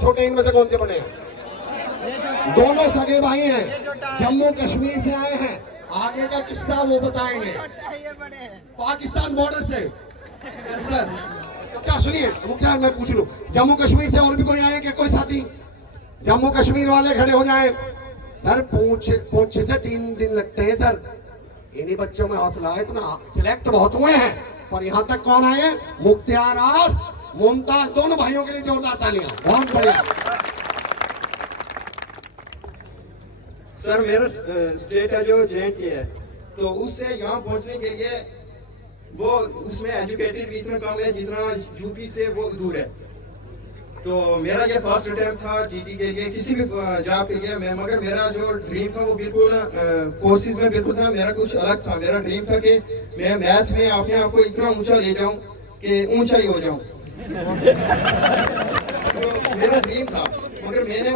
छोटे इनमें से कौन से बड़े हैं? दोनों सगे भाई हैं, जम्मू कश्मीर से आए हैं। आगे का किस्सा वो बताएंगे, पाकिस्तान बॉर्डर से। सर क्या सुनिए, क्या मैं पूछ लूं, जम्मू कश्मीर से और भी कोई आए क्या? कोई साथी जम्मू कश्मीर वाले खड़े हो जाए। सर पूछ से 3 दिन लगते हैं सर। इन्हीं बच्चों में हौसला है, इतना सिलेक्ट बहुत हुए हैं, पर यहाँ तक कौन आए? मुख्तियार और मुमताज, दोनों भाइयों के लिए जोरदार तालियां। बहुत बढ़िया। सर मेरा स्टेट है जो जे&के है, तो उससे यहाँ पहुँचने के लिए वो उसमें एजुकेटेड भी इतना कम है जितना यूपी से वो दूर है। तो मेरा ये फर्स्ट अटेम्प्ट था जीडी के लिए, किसी भी जॉब के लिए मैं, मगर मेरा जो ड्रीम था वो बिल्कुल फोर्सेस में बिल्कुल था, मेरा कुछ अलग था। मेरा ड्रीम था कि मैं मैथ में अपने आप को इतना ऊंचा ले जाऊं कि ऊंचा ही हो जाऊं। तो मेरा ड्रीम था, मगर मैंने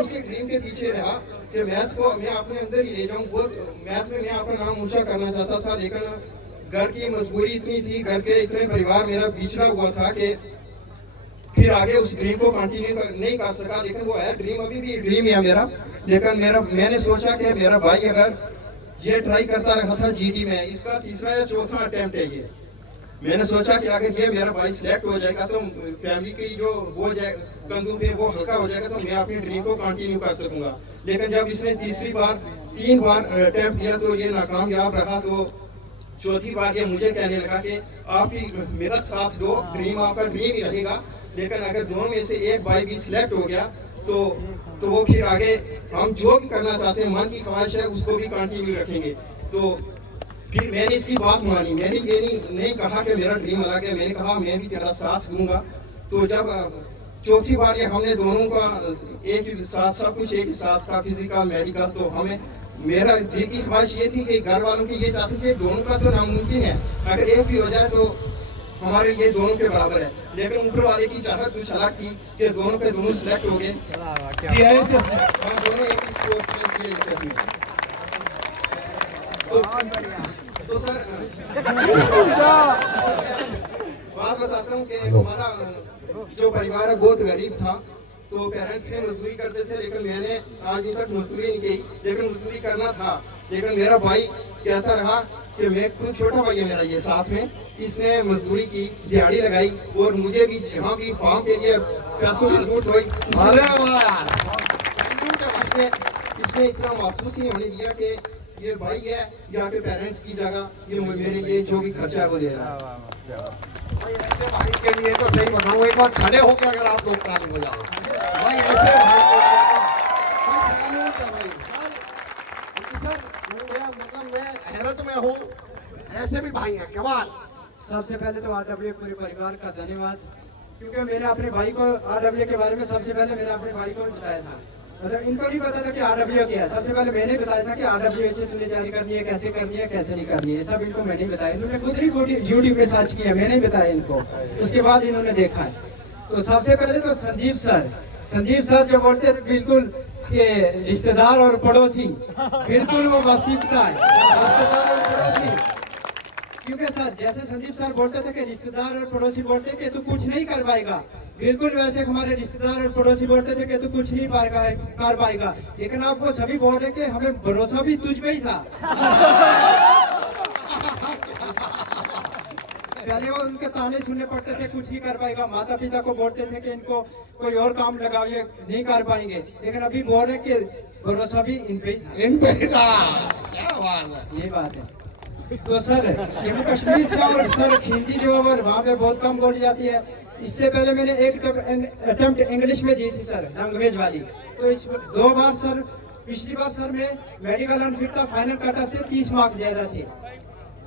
उसी ड्रीम के पीछे रहा कि मैथ को मैं अपने अंदर ही ले जाऊं। वो मैथ में मैं अपना नाम ऊंचा करना चाहता था, लेकिन घर की मजबूरी इतनी थी, घर के इतने परिवार मेरा पिछड़ा हुआ था कि फिर आगे उस ड्रीम को कंटिन्यू नहीं कर सका। लेकिन वो है ड्रीम, अभी भी ड्रीम है मेरा। लेकिन मैंने सोचा कि मेरा भाई अगर ये ट्राई करता रहा था जीडी में, इसका तीसरा या चौथा अटेम्प्ट है ये, मैंने सोचा कि अगर ये मेरा भाई सिलेक्ट हो जाएगा तो फैमिली की जो बोझ है कंधों पे वो हल्का हो जाएगा, तो मैं अपनी ड्रीम को कंटिन्यू कर सकूंगा। लेकिन जब इसने 3 बार अटेम्प्ट दिया तो ये नाकामयाब रहा, तो चौथी बार ये मुझे कहने लगा कि आप ही मेरा साथ दो, ड्रीम आपका ड्रीम ही रहेगा, लेकिन अगर दोनों में से एक भाई भी सिलेक्ट हो गया तो वो फिर आगे हम जो भी करना चाहते हैं, मन की ख्वाहिश है, उसको भी कंटिन्यू रखेंगे। तो फिर मैंने इसकी बात मानी। मैंने ये नहीं कहा कि मेरा ड्रीम अलग है, मैंने कहा मैं भी तेरा साथ दूंगा। तो जब चौथी बार ये हमने दोनों का एक ही साथ सब कुछ एक ही साथ था, फिजिकल मेडिकल, तो हमें मेरा दिल की ख्वाहिश ये थी कि घर वालों की ये चाहते थे दोनों का तो नामुमकिन है, अगर एक भी हो जाए तो हमारे लिए दोनों के बराबर है। लेकिन ऊपर वाले की चाहत कुछ अलग थी कि दोनों पे दोनों सिलेक्ट हो गए, दोनों एक ही स्पोर्ट्स में। तो सर बात बताता हूँ कि हमारा जो परिवार है बहुत गरीब था, तो पेरेंट्स ने मजदूरी करते थे, लेकिन मैंने आज तक मजदूरी नहीं की, लेकिन मजदूरी करना था। लेकिन मेरा भाई कहता रहा कि मैं खुद, छोटा भाई है मेरा ये साथ में, इसने मजदूरी की, दिहाड़ी लगाई, और मुझे भी जहाँ भी फार्म के लिए पैसों की जरूरत हुई इसने इतना महसूस ही नहीं होने दिया कि ये भाई है या के पेरेंट्स की जगह ये मेरे लिए जो भी खर्चा है वो दे रहा है। ऐसे भाई के लिए तो सही बताऊं, एक बार खड़े होकर अगर आप लोग ताली बजाओ भाई, ऐसे भाई सर, मतलब मैं हैरत में हूँ, ऐसे भी भाई हैं कमाल। सबसे पहले तो आरडब्ल्यू पूरे परिवार का धन्यवाद, क्योंकि मैंने अपने भाई को आरडब्ल्यू के बारे में सबसे पहले मैंने अपने भाई को बताया था। मतलब इनको नहीं पता था कि आरडब्ल्यू क्या है, सबसे पहले मैंने बताया था कि आरडब्ल्यू से तुमने तैयारी करनी है, कैसे करनी है, कैसे नहीं करनी है, सब इनको मैंने बताया। इन्होंने खुद ही यूट्यूब पे सर्च किया, मैंने ही बताया इनको, उसके बाद इन्होंने देखा है। तो सबसे पहले तो संदीप सर जो बोलते थे बिल्कुल के रिश्तेदार और पड़ोसी, बिल्कुल वो वास्तविकता है, रिश्तेदार और पड़ोसी। क्योंकि सर जैसे संदीप सर बोलते थे कि रिश्तेदार और पड़ोसी बोलते कि तू कुछ नहीं कर पाएगा, बिल्कुल वैसे हमारे रिश्तेदार और पड़ोसी बोलते थे कि तू कुछ नहीं कर पाएगा, लेकिन आप वो सभी बोल रहे कि हमें भरोसा भी तुझ पे ही था। पहले वो उनके ताने सुनने पड़ते थे, कुछ नहीं कर पाएगा, माता पिता को बोलते थे कि इनको कोई और काम लगाओ, ये नहीं कर पाएंगे, लेकिन अभी बोल रहे कि भरोसा भी इन पे ही था। ये बात है। तो सर जम्मू कश्मीर से और सर हिंदी जो है वहाँ पे बहुत कम बोली जाती है। इससे पहले मैंने एक अटेम्प्ट इंग्लिश में दी थी सर, लैंग्वेज वाली। तो इस 2 बार सर, पिछली बार सर में मेडिकल अनफिट था, फाइनल कट ऑफ से 30 मार्क्स ज्यादा थे।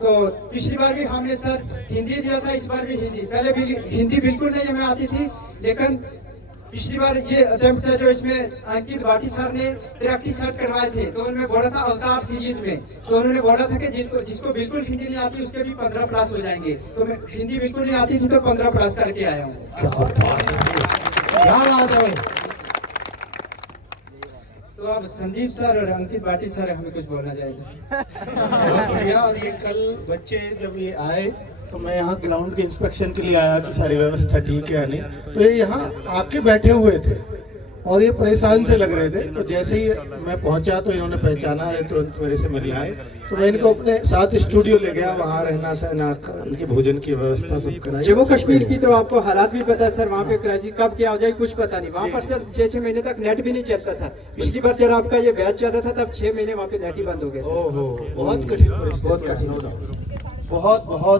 तो पिछली बार भी हमने सर हिंदी दिया था, इस बार भी हिंदी। पहले भी हिंदी बिल्कुल नहीं हमें आती थी, लेकिन पिछली बार ये अटेम्प्ट था जो इसमें अंकित भाटी सर ने प्रैक्टिस सेट करवाए थे। तो उन्होंने बोला था अवतार सीरीज में, तो उन्होंने बोला था कि जिसको बिल्कुल हिंदी नहीं आती उसके भी 15 प्लस हो जाएंगे। तो मैं हिंदी बिल्कुल नहीं आती थी तो 15 प्लस करके आया हूँ। तो अब संदीप सर और अंकित भाटी सर हमें कुछ बोलना चाहिए। और ये कल बच्चे जब ये आए तो मैं यहाँ ग्राउंड के इंस्पेक्शन के लिए आया कि सारी व्यवस्था ठीक है या नहीं, तो ये यहाँ आके बैठे हुए थे। और ये परेशान से लग रहे थे। तो जैसे ही मैं पहुंचा तो इन्होंने पहचाना है, तुरंत मेरे से मिलने आए। तो मैं इनको अपने साथ स्टूडियो ले गया, वहाँ रहना सहना उनके भोजन की व्यवस्था सब कराई। जम्मू कश्मीर की तो आपको हालात भी पता है सर, वहाँ पे क्राइसिस कब क्या हो जाए कुछ पता नहीं। वहाँ पर सर 6-6 महीने तक नेट भी नहीं चलता सर। पिछली बार जब आपका ये बैच चल रहा था तब 6 महीने वहाँ पे नेट ही बंद हो गए सर। ओहो, बहुत कठिन परिस्थिति, बहुत कठिन। बहुत बहुत